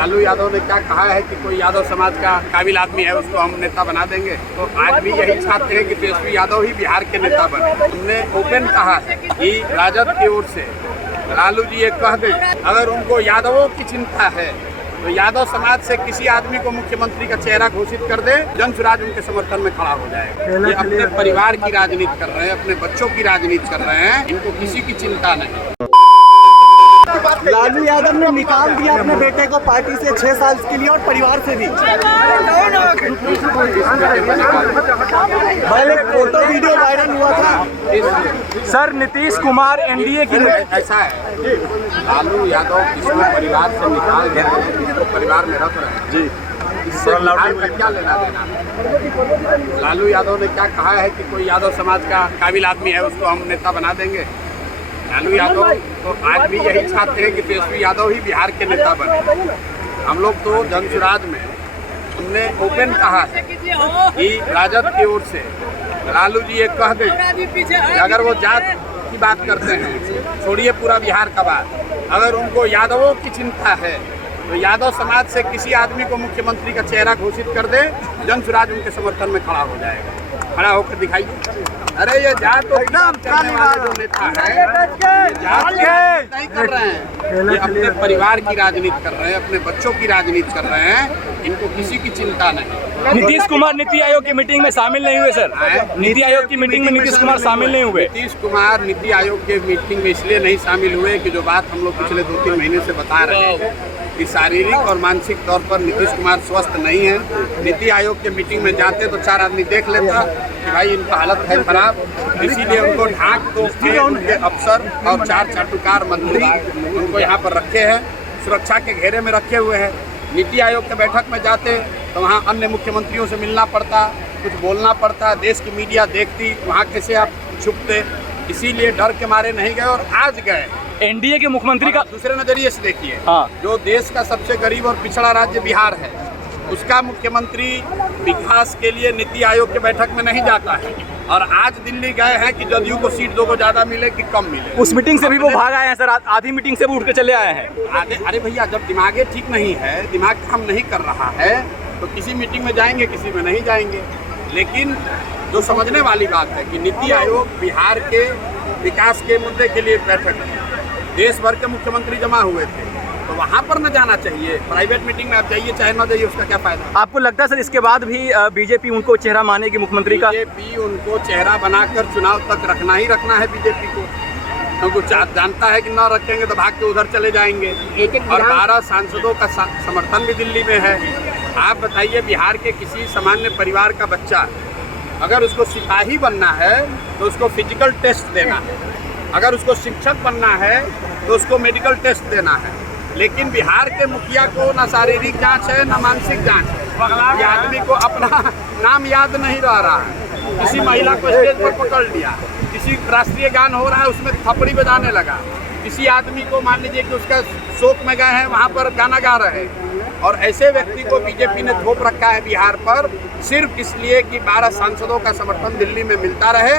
लालू यादव ने क्या कहा है कि कोई यादव समाज का काबिल आदमी है उसको हम नेता बना देंगे, तो आज भी यही चाहते हैं कि तेजस्वी यादव ही बिहार के नेता बने। हमने ओपन कहा है कि राजद की ओर से लालू जी ये कह दें, अगर उनको यादवों की चिंता है तो यादव समाज से किसी आदमी को मुख्यमंत्री का चेहरा घोषित कर दे, जन स्वराज उनके समर्थन में खड़ा हो जाएगा। ये अपने परिवार की राजनीति कर रहे हैं, अपने बच्चों की राजनीति कर रहे हैं, इनको किसी की चिंता नहीं। लालू यादव ने निकाल दिया अपने बेटे को पार्टी से 6 साल के लिए और परिवार से भी। पहले फोटो वीडियो वायरल हुआ था। सर नीतीश कुमार एनडीए की ऐसा है, लालू यादव किसी परिवार से निकाल दे रहे हैं, किसी परिवार में रख रहे हैं जी, इससे बिहार का क्या लेना देना। लालू यादव ने क्या कहा है कि कोई यादव समाज का काबिल आदमी है उसको हम नेता बना देंगे। लालू यादव तो आज भी यही चाहते हैं कि तेजस्वी यादव ही बिहार के नेता बने। हम लोग तो जन स्वराज में हमने ओपन कहा है कि राजद की ओर से लालू जी ये कह दें कि अगर वो जात की बात करते हैं, छोड़िए पूरा बिहार का बात, अगर उनको यादवों की चिंता है तो यादव समाज से किसी आदमी को मुख्यमंत्री का चेहरा घोषित कर दे, जन स्वराज उनके समर्थन में खड़ा हो जाएगा। खड़ा होकर दिखाइए। अरे ये जात तो करने वाले जो नेता है, जात नहीं कर रहे हैं, ये अपने परिवार की राजनीति कर रहे हैं, अपने बच्चों की राजनीति कर रहे हैं, इनको किसी की चिंता नहीं। नीतीश कुमार नीति आयोग की मीटिंग में शामिल नहीं हुए सर। नीति आयोग की मीटिंग में नीतीश कुमार शामिल नहीं हुए। नीतीश कुमार नीति आयोग के मीटिंग में इसलिए नहीं शामिल हुए कि जो बात हम लोग पिछले 2-3 महीने से बता रहे हैं कि शारीरिक और मानसिक तौर पर नीतीश कुमार स्वस्थ नहीं है। नीति आयोग के मीटिंग में जाते तो 4 आदमी देख लेता कि भाई इनका हालत है खराब, इसीलिए उनको ढाक तो उनके अफसर और 4 चाटुकार मंत्री उनको यहाँ पर रखे हैं, सुरक्षा के घेरे में रखे हुए हैं। नीति आयोग के बैठक में जाते तो वहाँ अन्य मुख्यमंत्रियों से मिलना पड़ता, कुछ बोलना पड़ता, देश की मीडिया देखती, वहाँ कैसे आप छुपते, इसीलिए डर के मारे नहीं गए और आज गए। एनडीए के मुख्यमंत्री का दूसरे नजरिए से देखिए, हाँ, जो देश का सबसे गरीब और पिछड़ा राज्य बिहार है, उसका मुख्यमंत्री विकास के लिए नीति आयोग के बैठक में नहीं जाता है और आज दिल्ली गए हैं कि जदयू को सीट 2 को ज्यादा मिले कि कम मिले। उस मीटिंग से भी वो भाग आए हैं सर, आधी मीटिंग से भी उठ के चले आए हैं। अरे भैया, जब दिमागे ठीक नहीं है, दिमाग काम नहीं कर रहा है, तो किसी मीटिंग में जाएंगे, किसी में नहीं जाएंगे। लेकिन जो समझने वाली बात है कि नीति आयोग बिहार के विकास के मुद्दे के लिए बैठक है, देश भर के मुख्यमंत्री जमा हुए थे, तो वहाँ पर न जाना चाहिए। प्राइवेट मीटिंग में आप जाइए चाहे न जाइए, उसका क्या फायदा। आपको लगता है सर इसके बाद भी बीजेपी उनको चेहरा मानेगी मुख्यमंत्री का? बीजेपी उनको चेहरा बनाकर चुनाव तक रखना ही रखना है बीजेपी को, क्योंकि जानता है कि न रखेंगे तो भाग के उधर चले जाएंगे। और 12 सांसदों का समर्थन भी दिल्ली में है। आप बताइए, बिहार के किसी सामान्य परिवार का बच्चा अगर उसको सिपाही बनना है तो उसको फिजिकल टेस्ट देना है, अगर उसको शिक्षक बनना है तो उसको मेडिकल टेस्ट देना है। लेकिन बिहार के मुखिया को ना शारीरिक जांच है ना मानसिक जांच है। ये आदमी को अपना नाम याद नहीं रहा है। किसी महिला को स्टेज पर पकड़ लिया, किसी राष्ट्रीय गान हो रहा है उसमें थपड़ी बजाने लगा, किसी आदमी को मान लीजिए कि उसका शोक में गए हैं वहाँ पर गाना गा रहे हैं। और ऐसे व्यक्ति को बीजेपी ने थोप रखा है बिहार पर, सिर्फ इसलिए कि 12 सांसदों का समर्थन दिल्ली में मिलता रहे।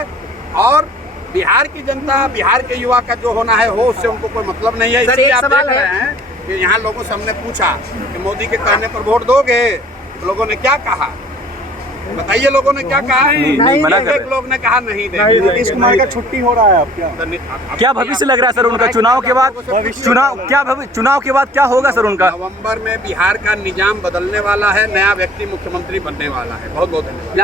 और बिहार की जनता, बिहार के युवा का जो होना है हो, उससे उनको कोई मतलब नहीं है। इसलिए आप देख रहे हैं कि यहाँ लोगों से हमने पूछा कि मोदी के कहने पर वोट दोगे, तो लोगों ने क्या कहा बताइए। लोगों ने क्या कहा? एक लोग ने कहा नहीं देंगे। नीतीश कुमार का छुट्टी हो रहा है। अब क्या भविष्य लग रहा है सर उनका चुनाव के बाद? चुनाव के बाद क्या होगा सर उनका? नवंबर में बिहार का निजाम बदलने वाला है, नया व्यक्ति मुख्यमंत्री बनने वाला है। बहुत बहुत धन्यवाद।